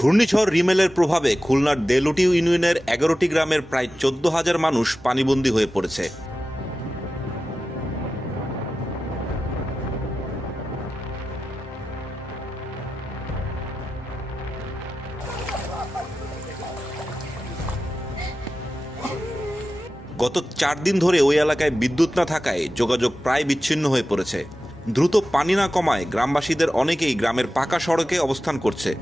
ঘূর্ণিঝড় রিমেলের প্রভাবে খুলনার দেলুটি ইউনিয়নের ১১টি গ্রামের প্রায় ১৪,০০০ মানুষ পানিবন্দী হয়ে পড়েছে। গত ৪ দিন ধরে ওই এলাকায় বিদ্যুৎ না থাকায় যোগাযোগ প্রায় বিচ্ছিন্ন হয়ে পড়েছে। দ্রুত পানি না কমায় গ্রামবাসীদের অনেকেই গ্রামের পাকা সড়কে অবস্থান করছে।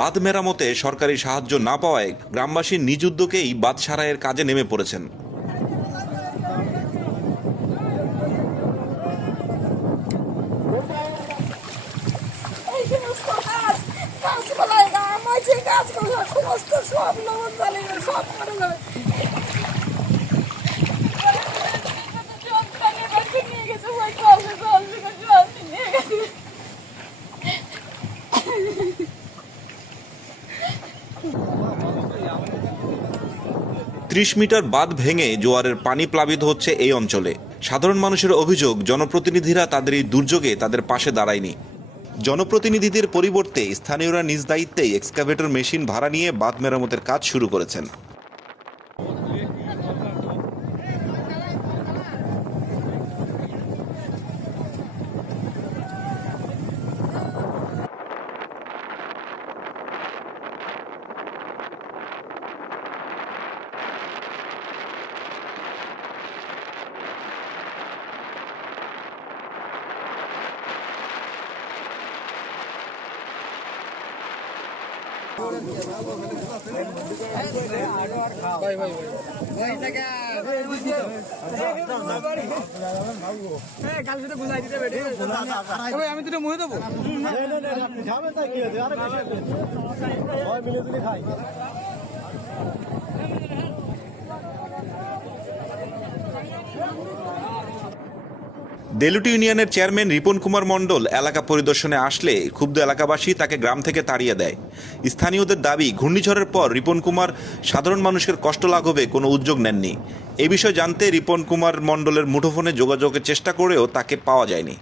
বাঁধ মেরামতে সরকারি সাহায্য না পাওয়ায় গ্রামবাসী নিজ উদ্যোগেই বাঁধ সারাইয়ের কাজে নেমে পড়েছেন। ত্রিশ মিটার বাঁধ ভেঙে জোয়ারের পানি প্লাবিত হচ্ছে এই অঞ্চলে। সাধারণ মানুষের অভিযোগ, জনপ্রতিনিধিরা তাদের এই দুর্যোগে তাদের পাশে দাঁড়ায়নি। জনপ্রতিনিধিদের পরিবর্তে স্থানীয়রা নিজ দায়িত্বেই এক্সকাভেটর মেশিন ভাড়া নিয়ে বাঁধ মেরামতের কাজ শুরু করেছেন। আমি তো মুহে দেবো। দেলুটি ইউনিয়নের চেয়ারম্যান রিপন কুমার মণ্ডল এলাকা পরিদর্শনে আসলে ক্ষুব্ধ এলাকাবাসী তাকে গ্রাম থেকে তাড়িয়ে দেয়। স্থানীয়দের দাবি, ঘূর্ণিঝড়ের পর রিপন কুমার সাধারণ মানুষের কষ্ট লাঘবে কোনো উদ্যোগ নেননি। এ বিষয়ে জানতে রিপন কুমার মণ্ডলের মুঠোফোনে যোগাযোগের চেষ্টা করেও তাকে পাওয়া যায়নি।